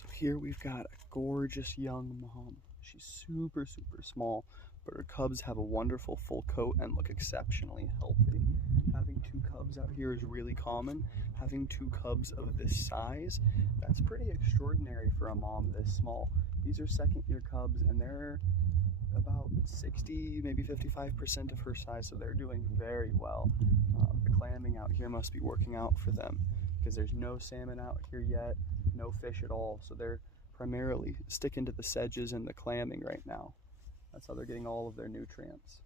So here we've got a gorgeous young mom. She's super, super small, but her cubs have a wonderful full coat and look exceptionally healthy. Having two cubs out here is really common. Having two cubs of this size, that's pretty extraordinary for a mom this small. These are second-year cubs and they're about 60, maybe 55% of her size, so they're doing very well. The clamming out here must be working out for them because there's no salmon out here yet, no fish at all, so they're primarily sticking to the sedges and the clamming right now. That's how they're getting all of their nutrients.